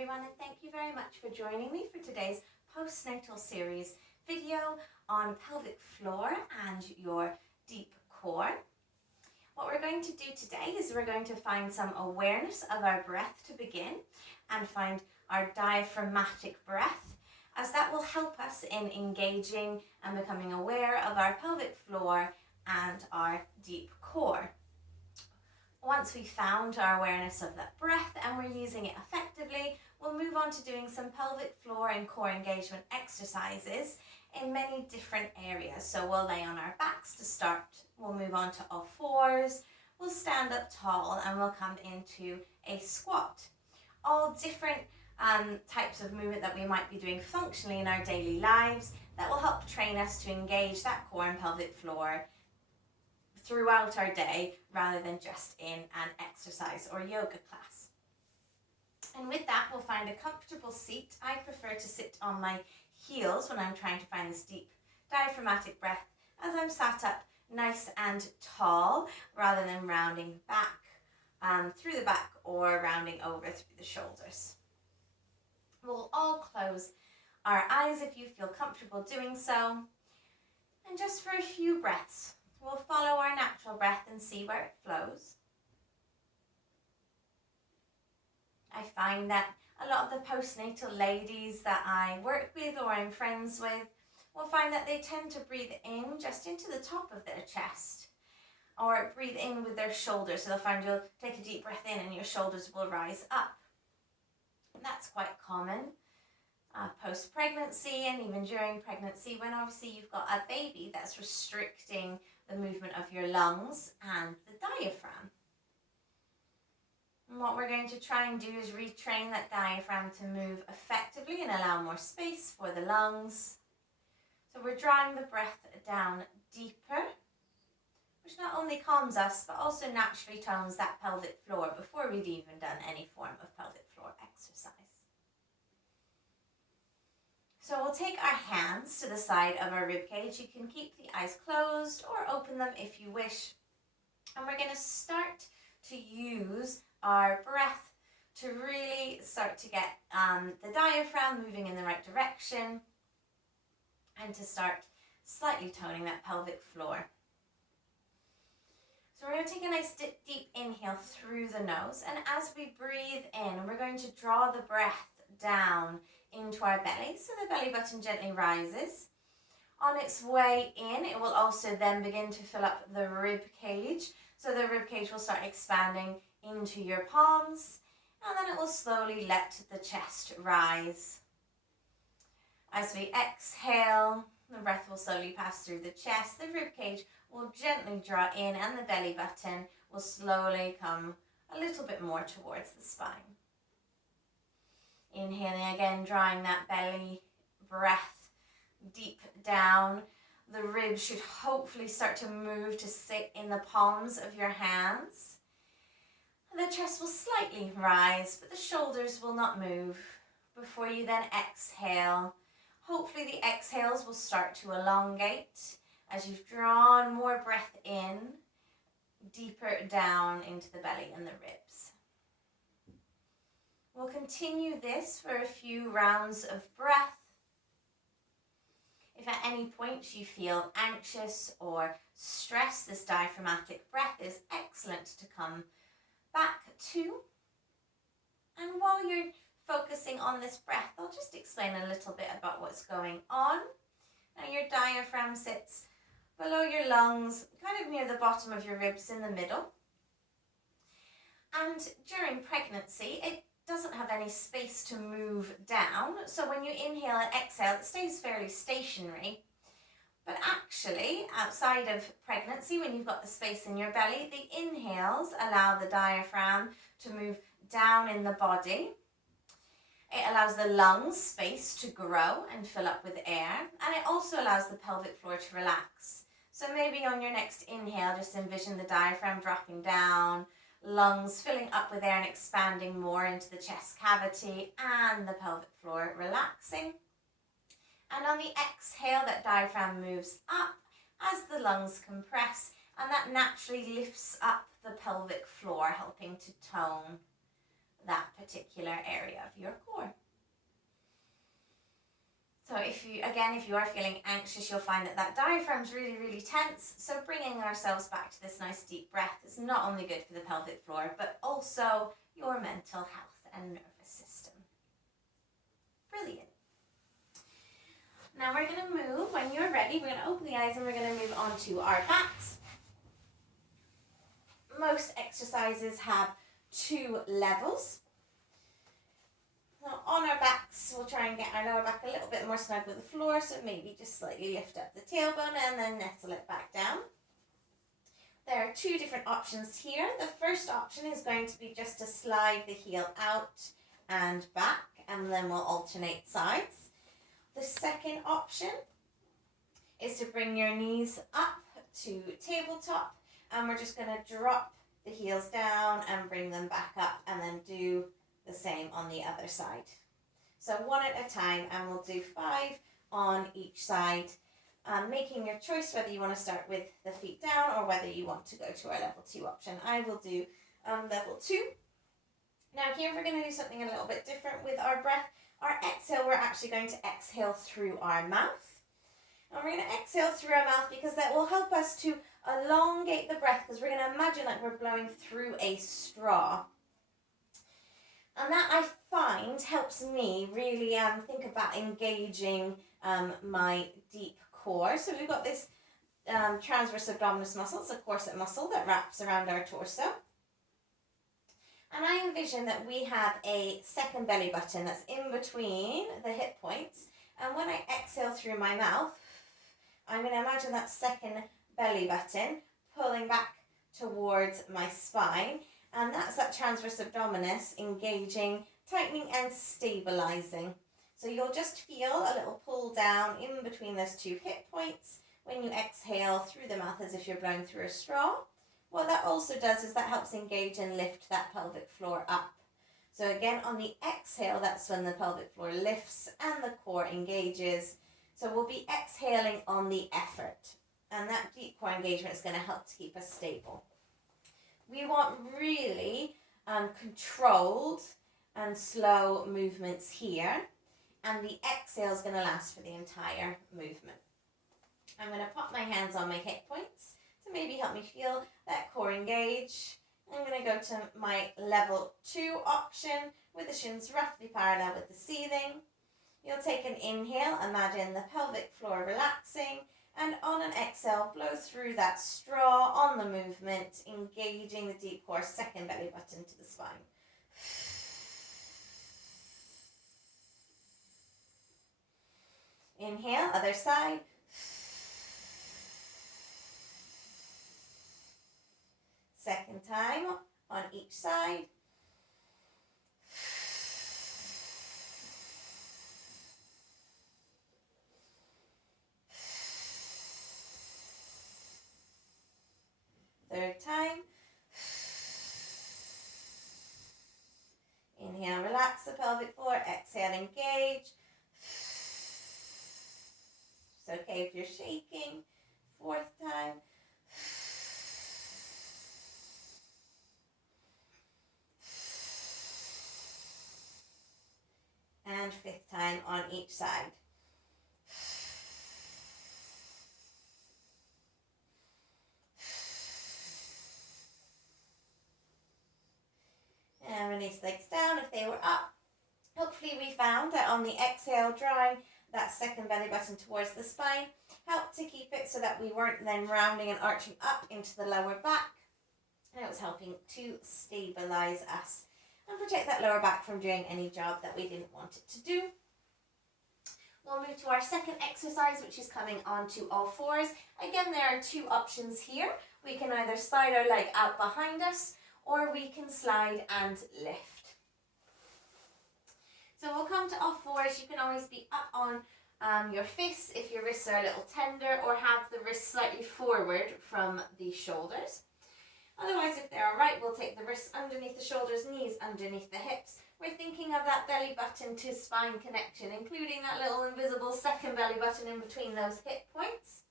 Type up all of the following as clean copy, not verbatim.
everyone, and thank you very much for joining me for today's postnatal series video on pelvic floor and your deep core. What we're going to do today is we're going to find some awareness of our breath to begin and find our diaphragmatic breath, as that will help us in engaging and becoming aware of our pelvic floor and our deep core. Once we've found our awareness of that breath and we're using it effectively, we'll move on to doing some pelvic floor and core engagement exercises in many different areas. So we'll lay on our backs to start, we'll move on to all fours, we'll stand up tall, and we'll come into a squat. All different types of movement that we might be doing functionally in our daily lives that will help train us to engage that core and pelvic floor throughout our day rather than just in an exercise or yoga class. And with that, we'll find a comfortable seat. I prefer to sit on my heels when I'm trying to find this deep diaphragmatic breath, as I'm sat up nice and tall rather than rounding back through the back or rounding over through the shoulders. We'll all close our eyes if you feel comfortable doing so. And just for a few breaths, we'll follow our natural breath and see where it flows. I find that a lot of the postnatal ladies that I work with or I'm friends with will find that they tend to breathe in just into the top of their chest, or breathe in with their shoulders. So they'll find you'll take a deep breath in and your shoulders will rise up. And that's quite common post-pregnancy and even during pregnancy, when obviously you've got a baby that's restricting the movement of your lungs and the diaphragm. And what we're going to try and do is retrain that diaphragm to move effectively and allow more space for the lungs. So we're drawing the breath down deeper, which not only calms us but also naturally tones that pelvic floor before we've even done any form of pelvic floor exercise. So we'll take our hands to the side of our rib cage. You can keep the eyes closed or open them if you wish. And we're going to start to use our breath to really start to get the diaphragm moving in the right direction and to start slightly toning that pelvic floor. So we're going to take a nice deep inhale through the nose, and as we breathe in, we're going to draw the breath down into our belly, so the belly button gently rises. On its way in, it will also then begin to fill up the rib cage, so the rib cage will start expanding into your palms, and then it will slowly let the chest rise. As we exhale, the breath will slowly pass through the chest, the rib cage will gently draw in, and the belly button will slowly come a little bit more towards the spine. Inhaling again, drawing that belly breath deep down. The ribs should hopefully start to move to sit in the palms of your hands. And the chest will slightly rise, but the shoulders will not move. Before you then exhale, hopefully the exhales will start to elongate as you've drawn more breath in, deeper down into the belly and the ribs. We'll continue this for a few rounds of breath. If at any point you feel anxious or stressed, this diaphragmatic breath is excellent to come back to. And while you're focusing on this breath, I'll just explain a little bit about what's going on. Now your diaphragm sits below your lungs, kind of near the bottom of your ribs in the middle. And during pregnancy, it doesn't have any space to move down, so when you inhale and exhale it stays fairly stationary. But actually, outside of pregnancy, when you've got the space in your belly, the inhales allow the diaphragm to move down in the body. It allows the lungs space to grow and fill up with air, and it also allows the pelvic floor to relax. So maybe on your next inhale, just envision the diaphragm dropping down, lungs filling up with air and expanding more into the chest cavity, and the pelvic floor relaxing. And on the exhale, that diaphragm moves up as the lungs compress, and that naturally lifts up the pelvic floor, helping to tone that particular area of your core. So if you are feeling anxious, you'll find that diaphragm's really, really tense. So bringing ourselves back to this nice deep breath is not only good for the pelvic floor, but also your mental health and nervous system. Brilliant. Now we're going to move, when you're ready, we're going to open the eyes and we're going to move on to our backs. Most exercises have 2 levels. Now on our backs, we'll try and get our lower back a little bit more snug with the floor, so maybe just slightly lift up the tailbone and then nestle it back down. There are 2 different options here. The first option is going to be just to slide the heel out and back, and then we'll alternate sides. The second option is to bring your knees up to tabletop, and we're just going to drop the heels down and bring them back up, and then do the same on the other side. So 1 at a time, and we'll do 5 on each side, making your choice whether you want to start with the feet down or whether you want to go to our level 2 option. I will do level 2. Now here we're going to do something a little bit different with our breath. Our exhale, we're actually going to exhale through our mouth. And we're going to exhale through our mouth because that will help us to elongate the breath, because we're going to imagine like we're blowing through a straw. And that, I find, helps me really think about engaging my deep core. So we've got this transverse abdominis muscle, it's a corset muscle that wraps around our torso. And I envision that we have a second belly button that's in between the hip points. And when I exhale through my mouth, I'm going to imagine that second belly button pulling back towards my spine. And that's that transverse abdominis engaging, tightening and stabilizing. So you'll just feel a little pull down in between those 2 hip points when you exhale through the mouth as if you're blowing through a straw. What that also does is that helps engage and lift that pelvic floor up. So again, on the exhale, that's when the pelvic floor lifts and the core engages. So we'll be exhaling on the effort. And that deep core engagement is going to help to keep us stable. We want really controlled and slow movements here, and the exhale is going to last for the entire movement. I'm going to pop my hands on my hip points to maybe help me feel that core engage. I'm going to go to my level 2 option with the shins roughly parallel with the ceiling. You'll take an inhale, imagine the pelvic floor relaxing, and on an exhale, blow through that straw on the movement, engaging the deep core, second belly button to the spine. Inhale, other side. Second time on each side. Third time. Inhale, relax the pelvic floor. Exhale, engage. It's okay if you're shaking. Fourth time. And fifth time on each side. And release legs down if they were up. Hopefully we found that on the exhale, drawing that second belly button towards the spine helped to keep it so that we weren't then rounding and arching up into the lower back. And it was helping to stabilize us and protect that lower back from doing any job that we didn't want it to do. We'll move to our second exercise, which is coming onto all fours. Again, there are 2 options here. We can either slide our leg out behind us, or we can slide and lift. So we'll come to all fours. You can always be up on your fists if your wrists are a little tender, or have the wrists slightly forward from the shoulders. Otherwise, if they're all right, we'll take the wrists underneath the shoulders, knees underneath the hips. We're thinking of that belly button to spine connection, including that little invisible second belly button in between those hip points.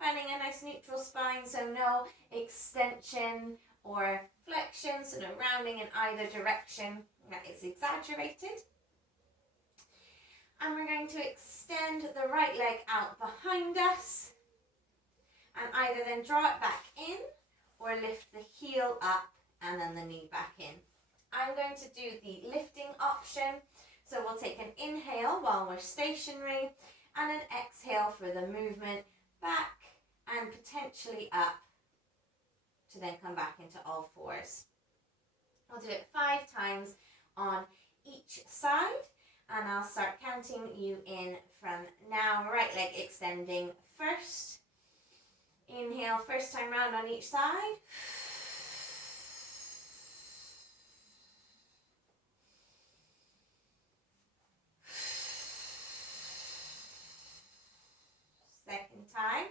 Finding a nice neutral spine, so no extension or flexion, so no rounding in either direction. that is exaggerated. And we're going to extend the right leg out behind us and either then draw it back in or lift the heel up and then the knee back in. I'm going to do the lifting option. So we'll take an inhale while we're stationary and an exhale for the movement back and potentially up to then come back into all fours. I'll do it 5 times on each side and I'll start counting you in from now. Right leg extending first. Inhale, first time round on each side. Second time.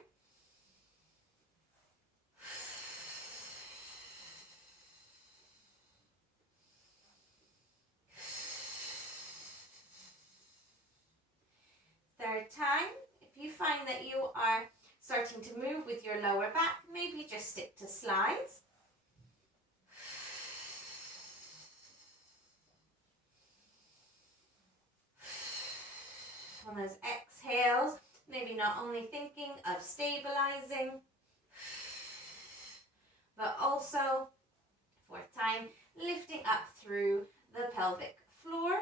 Third time. If you find that you are starting to move with your lower back, maybe just stick to slides. On those exhales, maybe not only thinking of stabilizing, but also, fourth time, lifting up through the pelvic floor.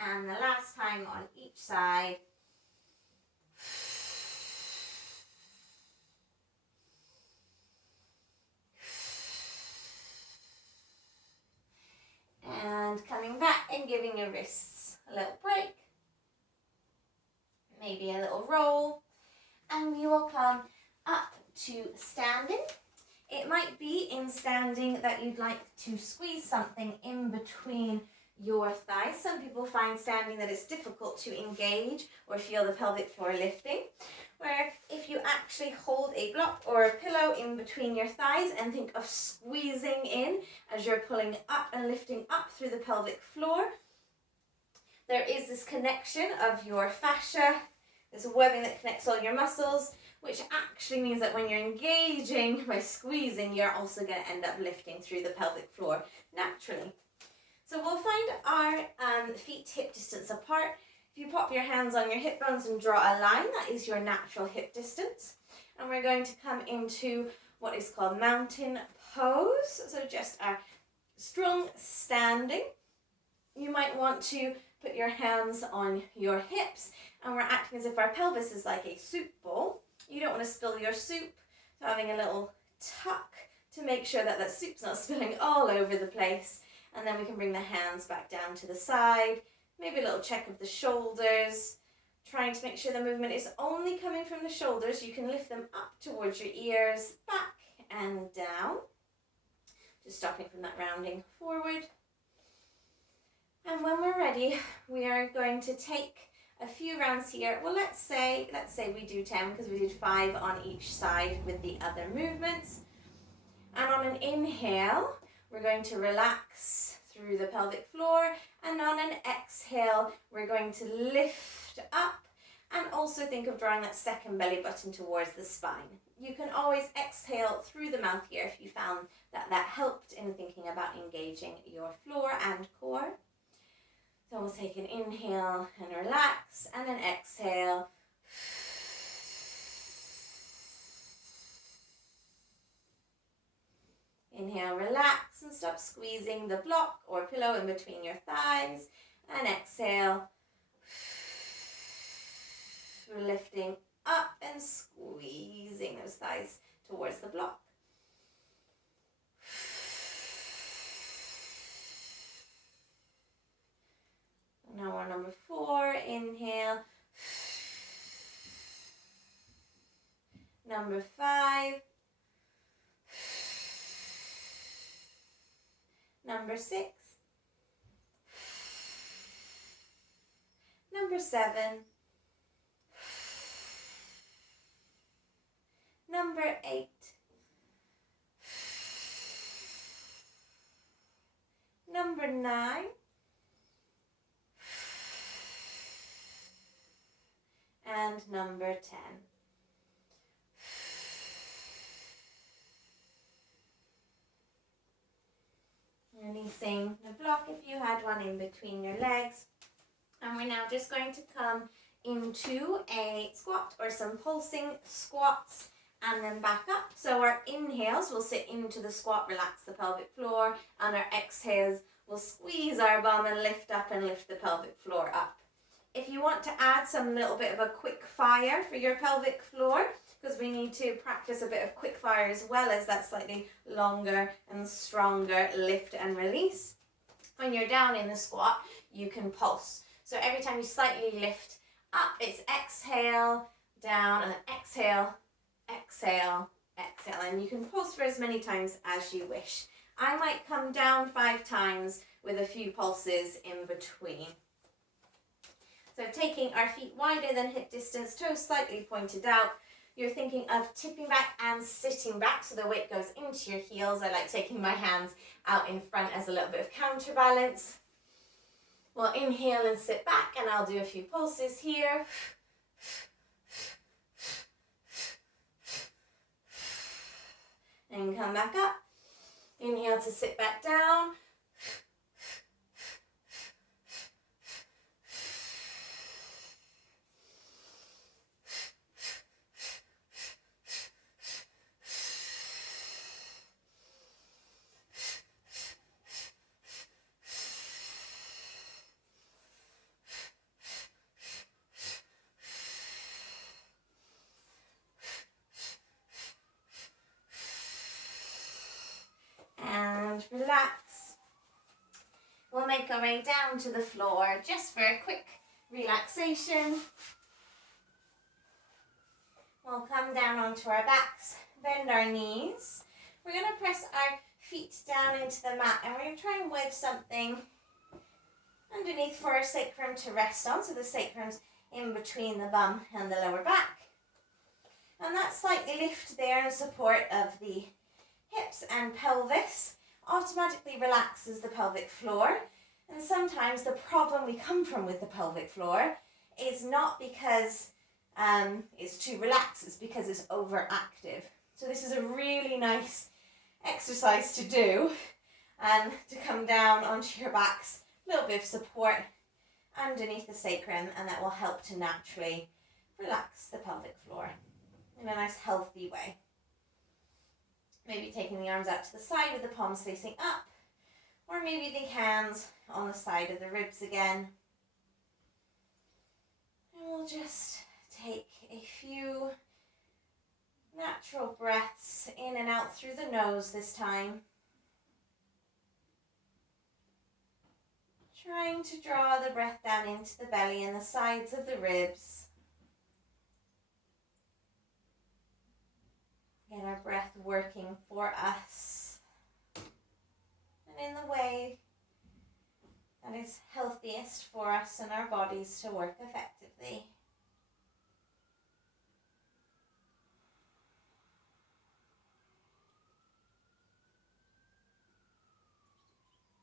And the last time on each side. And coming back and giving your wrists a little break. Maybe a little roll. And we will come up to standing. It might be in standing that you'd like to squeeze something in between your thighs. Some people find standing that it's difficult to engage or feel the pelvic floor lifting, where if you actually hold a block or a pillow in between your thighs and think of squeezing in as you're pulling up and lifting up through the pelvic floor, there is this connection of your fascia, this webbing that connects all your muscles, which actually means that when you're engaging by squeezing, you're also going to end up lifting through the pelvic floor naturally. So we'll find our feet hip distance apart. If you pop your hands on your hip bones and draw a line, that is your natural hip distance. And we're going to come into what is called mountain pose. So just a strong standing. You might want to put your hands on your hips and we're acting as if our pelvis is like a soup bowl. You don't want to spill your soup, so having a little tuck to make sure that that soup's not spilling all over the place. And then we can bring the hands back down to the side, maybe a little check of the shoulders, trying to make sure the movement is only coming from the shoulders. You can lift them up towards your ears, back and down, just stopping from that rounding forward. And when we're ready, we are going to take a few rounds here. Well, let's say we do 10 because we did 5 on each side with the other movements. And on an inhale, we're going to relax through the pelvic floor, and on an exhale, we're going to lift up and also think of drawing that second belly button towards the spine. You can always exhale through the mouth here if you found that helped in thinking about engaging your floor and core. So we'll take an inhale and relax, and an exhale. Inhale, relax and stop squeezing the block or pillow in between your thighs. And exhale, lifting up and squeezing those thighs towards the block. Now we're number 4, inhale. Number 5. Number 6. Number 7. Number 8. Number 9. And number 10. Releasing the block if you had one in between your legs. And we're now just going to come into a squat or some pulsing squats and then back up. So our inhales will sit into the squat, relax the pelvic floor, and our exhales will squeeze our bum and lift up and lift the pelvic floor up. If you want to add some little bit of a quick fire for your pelvic floor, because we need to practice a bit of quick fire as well as that slightly longer and stronger lift and release. When you're down in the squat, you can pulse. So every time you slightly lift up, it's exhale, down, and then exhale, exhale, exhale. And you can pulse for as many times as you wish. I might come down 5 times with a few pulses in between. So taking our feet wider than hip distance, toes slightly pointed out. You're thinking of tipping back and sitting back so the weight goes into your heels. I like taking my hands out in front as a little bit of counterbalance. We'll inhale and sit back, and I'll do a few pulses here. And come back up. Inhale to sit back down. Relax. We'll make our way down to the floor just for a quick relaxation. We'll come down onto our backs, bend our knees. We're going to press our feet down into the mat, and we're going to try and wedge something underneath for our sacrum to rest on. So the sacrum's in between the bum and the lower back. And that slightly lift there in support of the hips and pelvis automatically relaxes the pelvic floor. And sometimes the problem we come from with the pelvic floor is not because it's too relaxed, it's because it's overactive. So this is a really nice exercise to do, and to come down onto your backs, a little bit of support underneath the sacrum, and that will help to naturally relax the pelvic floor in a nice healthy way. Maybe taking the arms out to the side with the palms facing up, or maybe the hands on the side of the ribs again. And we'll just take a few natural breaths in and out through the nose this time. Trying to draw the breath down into the belly and the sides of the ribs. Get our breath working for us and in the way that is healthiest for us and our bodies to work effectively.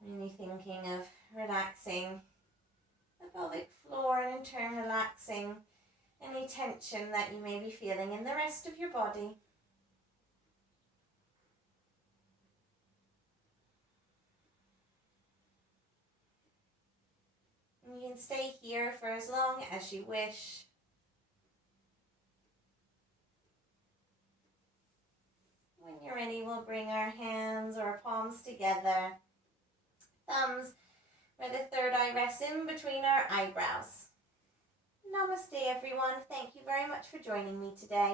Really thinking of relaxing the pelvic floor, and in turn relaxing any tension that you may be feeling in the rest of your body. You can stay here for as long as you wish. When you're ready, we'll bring our hands or palms together. Thumbs where the third eye rests in between our eyebrows. Namaste, everyone. Thank you very much for joining me today.